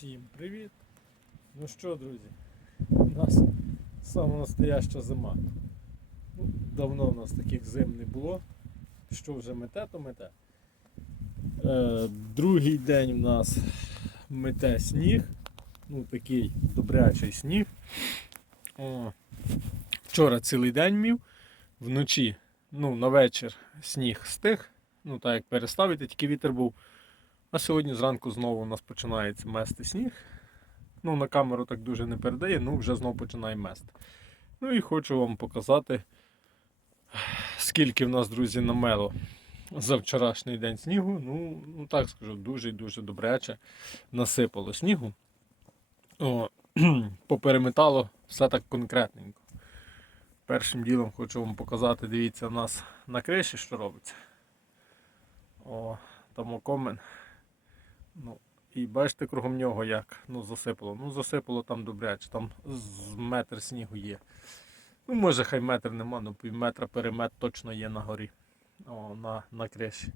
Всім привіт! Ну що, друзі, у нас саме настояща зима. Ну, давно у нас таких зим не було. Що вже мете, то мете. Е, другий день у нас мете сніг. Ну, такий добрячий сніг. О, вчора цілий день мів, вночі, ну, на вечір сніг стих. Ну, так як переставити, тільки вітер був. А сьогодні зранку знову у нас починається мести сніг. Ну, на камеру так дуже не передає, ну вже знову починає мести. Ну і хочу вам показати, скільки в нас, друзі, намело за вчорашній день снігу. Ну, ну так скажу, дуже і дуже добряче насипало снігу. О, попереметало все так конкретненько. Першим ділом хочу вам показати, дивіться, у нас на криші, що робиться. О, там окомен. Ну, і бачите кругом нього як ну, засипало. Ну, засипало там добряче, там з метр снігу є. Ну, може, хай метр нема, ну пів метра перемет точно є на горі. О, на, на криші.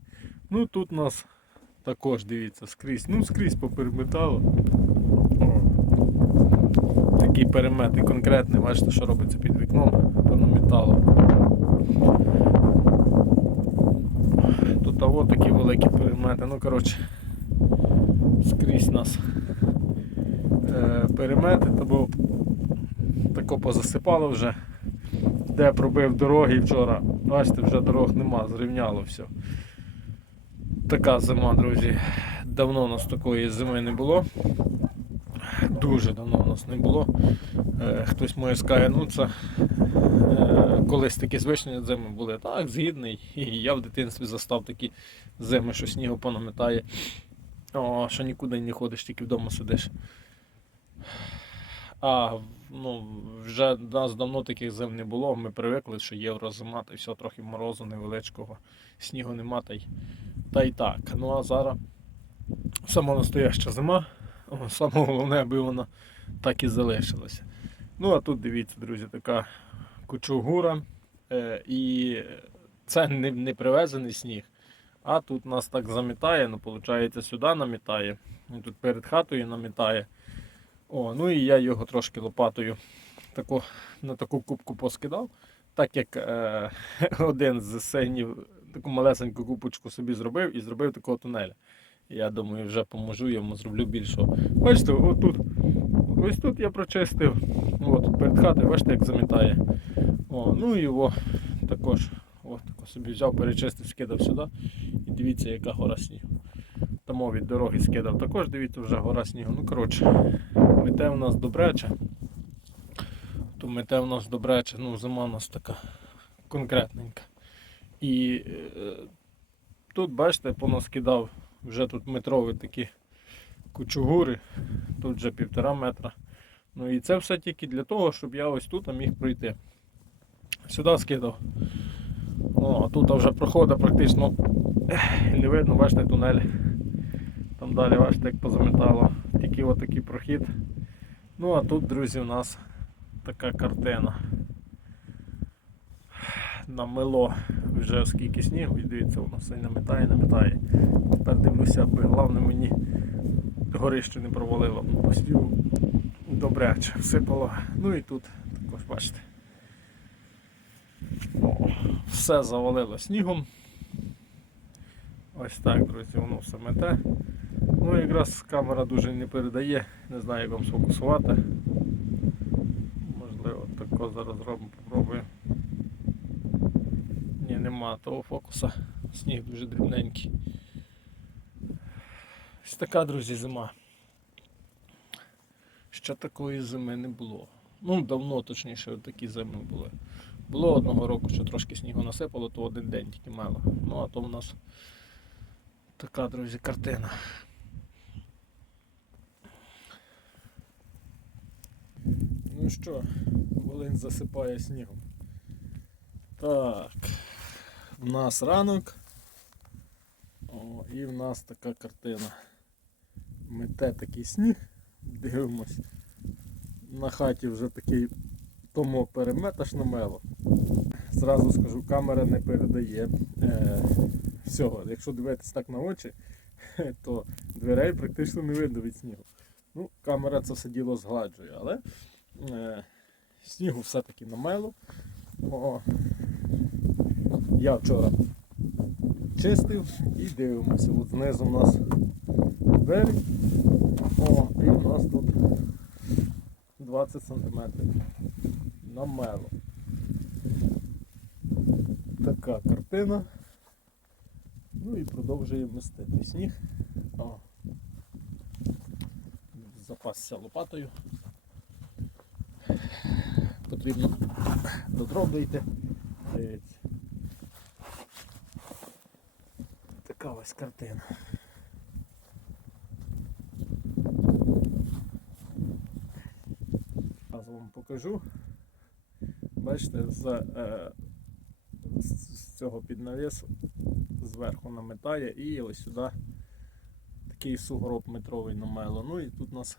Ну тут нас також дивіться скрізь. Ну, скрізь попереметало. Такий перемет і конкретний, бачите, що робиться під вікном, понамітало. Тут того такі великі перемети. Ну, коротше, скрізь нас е, перемети, тому тако позасипало вже. Де пробив дороги вчора, бачите, вже дорог нема, зрівняло все. Така зима, друзі. Давно у нас такої зими не було. Дуже давно у нас не було. Е, хтось може скаже, ну це е, колись такі звичні зими були. Так, згідний. І я в дитинстві застав такі зими, що снігу понамітає. О, що нікуди не ходиш, тільки вдома сидиш. А ну, вже нас давно таких зим не було. Ми привикли, що євро зима, та все, трохи морозу невеличкого, снігу нема, та й, та й так. Ну а зараз сама настояща зима. Саме головне, аби вона так і залишилася. Ну, а тут дивіться, друзі, така кучугура. Е, і це не, не привезений сніг. А тут нас так замітає, ну, виходить, сюди намітає. І тут перед хатою намітає. О, ну і я його трошки лопатою таку, на таку кубку поскидав. Так як е, один з синів таку малесеньку купочку собі зробив і зробив такого тунеля. Я думаю, вже поможу йому, зроблю більшого. Бачите, отут, ось тут я прочистив. От, перед хатою, бачите, як замітає. О, ну і його також от, тако собі взяв, перечистив, скидав сюди. Дивіться, яка гора снігу. Тому від дороги скидав також, дивіться, вже гора снігу. Ну, коротше, мете у нас добряче. То мете у нас добряче, ну, зима у нас така конкретненька. І е, тут, бачите, понаскидав вже тут метрові такі кучугури, тут вже півтора метра. Ну і це все тільки для того, щоб я ось тут міг пройти. Сюди скидав. О, а тут вже проходить практично не видно, бачите, тунель. Там далі бачите, як позамітало. Тільки отакий прохід. Ну а тут, друзі, у нас така картина. Намело вже оскільки снігу, і дивіться, воно все наметає, наметає. Тепер дивлюся, аби головне мені горище не провалило. Ну, Постів добряче всипало. Ну і тут також бачите. Все завалило снігом. Ось так, друзі, воно все мете. Ну якраз камера дуже не передає, не знаю як вам сфокусувати. Можливо, тако зараз зробимо, попробую. Ні, нема того фокуса. Сніг дуже дрібненький. Ось така, друзі, зима. Ще такої зими не було. Ну, давно точніше такі зими були. Було одного року, що трошки снігу насипало, то один день тільки мало. Ну, а то в нас така, друзі, картина. Ну що, Волинь засипає снігом. Так, в нас ранок. О, і в нас така картина. Мете такий сніг, дивимось. На хаті вже такий тому переметаш намело. Зразу скажу, камера не передає е, всього. Якщо дивитись так на очі, то дверей практично не видно від снігу. Ну, камера це все діло згладжує, але е, снігу все-таки намело. О, я вчора чистив і дивимося. От знизу у нас берег. О, і у нас тут 20 см намело. Така картина. Ну і продовжує містити сніг. О. Запасся лопатою. Потрібно до дійти. Дивіться. Така ось картина. Зараз вам покажу. Бачите, е, з, з цього піднавісу зверху наметає і ось сюди такий сугроб метровий намело. Ну і тут у нас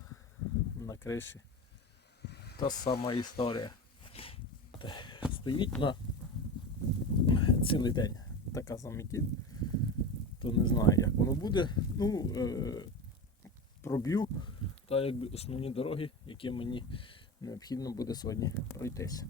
на криші та сама історія. Стоїть на цілий день така заметіль. То не знаю, як воно буде. Ну, е, проб'ю та якби основні дороги, які мені необхідно буде сьогодні пройтися.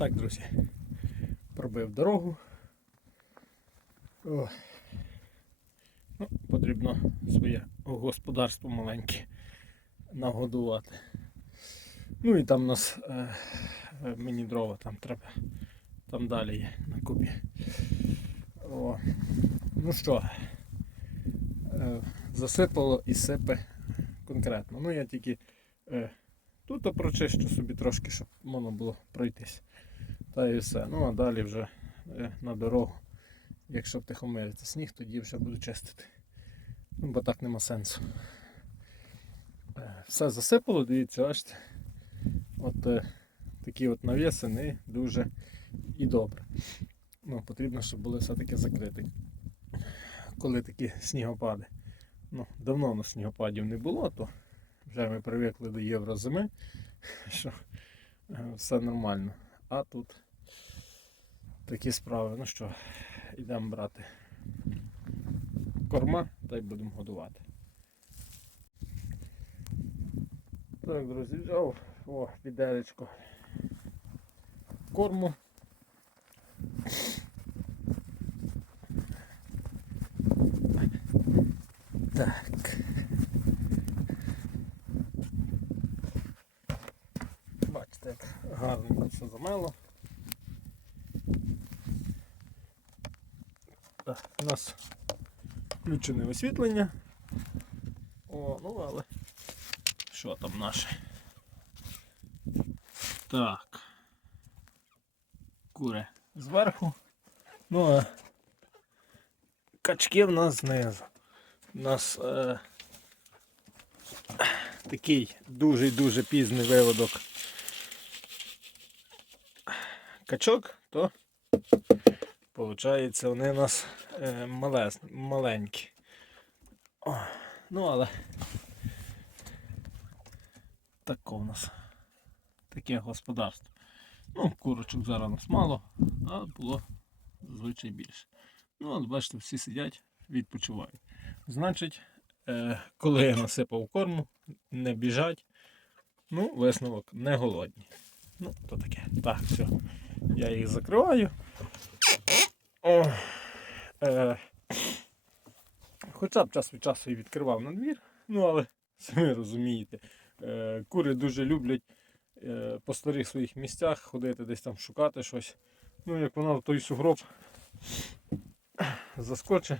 Так, друзі, пробив дорогу. О. Ну, потрібно своє господарство маленьке нагодувати. Ну і там у нас е, е, мені дрова там треба. Там далі є на кубі. О. Ну що, е, засипало і сипе конкретно. Ну я тільки е, тут прочищу собі трошки, щоб можна було пройтись. Та і все. Ну а далі вже е, на дорогу. Якщо втихомириться сніг, тоді вже буду чистити. Ну, бо так нема сенсу. Е, Все засипало, дивіться, бачите. От е, такі от навіси не дуже і добре. Ну, потрібно, щоб були все-таки закриті. Коли такі снігопади. Ну, давно на снігопадів не було, то вже ми привикли до єврозими, що все нормально. А тут такі справи. Ну що, йдемо брати корма та й будемо годувати. Так, друзі, взяв о, відеречко корму. Так. Бачите, як гарно все замело. Так, у нас включене освітлення. О, ну але. Що там наше? Так. Кури зверху. Ну а качки в нас знизу. У нас е, такий дуже-дуже пізний виводок качок, то Получається, вони у нас е, малес, маленькі. О, ну але таке у нас таке господарство. Ну, курочок зараз у нас мало, а було зазвичай більше. Ну, от бачите, всі сидять, відпочивають. Значить, е, коли я насипав корму, не біжать. Ну, висновок не голодні. Ну, то таке. Так, все. Я їх закриваю. О, е, хоча б час від часу і відкривав на двір, ну але самі розумієте, е, кури дуже люблять е, по старих своїх місцях ходити десь там шукати щось. Ну, як вона в той сугроб заскочить,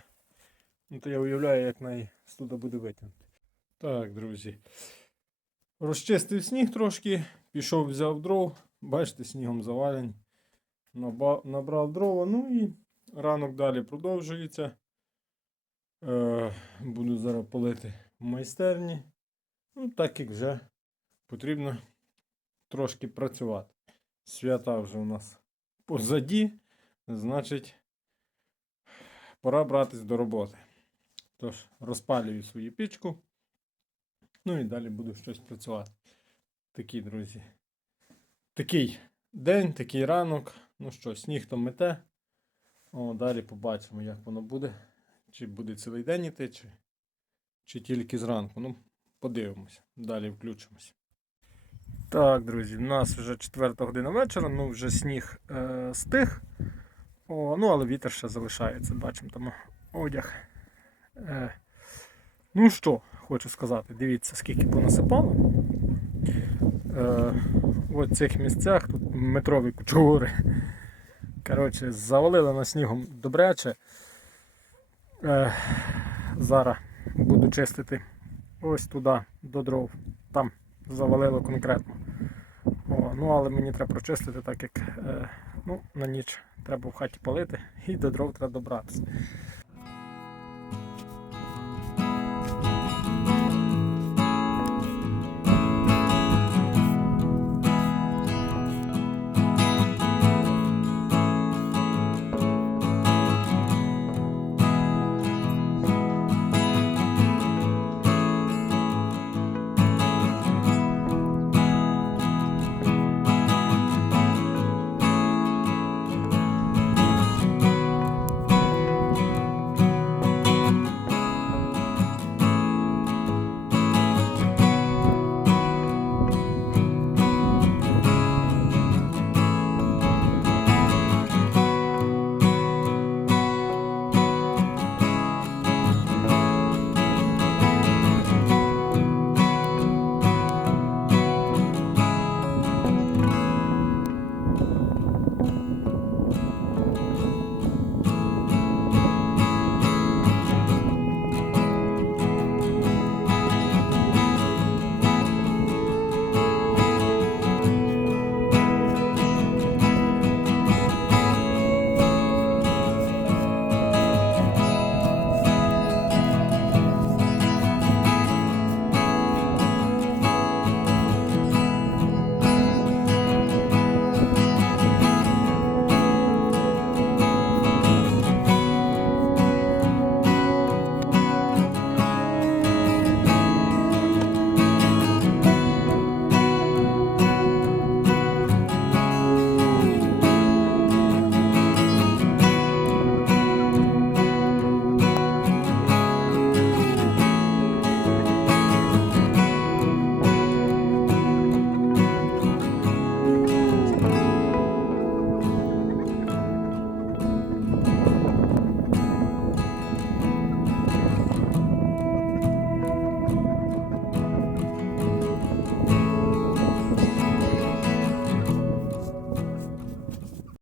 ну, то я уявляю, як неї туди буде витягнути. Так, друзі. Розчистив сніг трошки, пішов, взяв дров, бачите, снігом завалені. Набрав дрова, ну і ранок далі продовжується. Е, буду зараз полити в майстерні. Ну, так як вже потрібно трошки працювати. Свята вже у нас позаді, значить, пора братись до роботи. Тож, розпалюю свою пічку. Ну і далі буду щось працювати. Такі, друзі. Такий день, такий ранок. Ну що, сніг то мете. О, далі побачимо, як воно буде. Чи буде цілий день іти, чи, чи тільки зранку. Ну, подивимося. Далі включимося. Так, друзі, у нас вже 4 година вечора, ну вже сніг е, стих. О, ну, але вітер ще залишається. Бачимо там одяг. Е, ну що, хочу сказати, дивіться, скільки понасипало. Е, в цих місцях тут метрові кучугури. Коротше, завалили на снігом добряче. Е, зараз буду чистити ось туди до дров. Там завалило конкретно. О, ну, але мені треба прочистити, так як е, ну, на ніч треба в хаті палити і до дров треба добратися.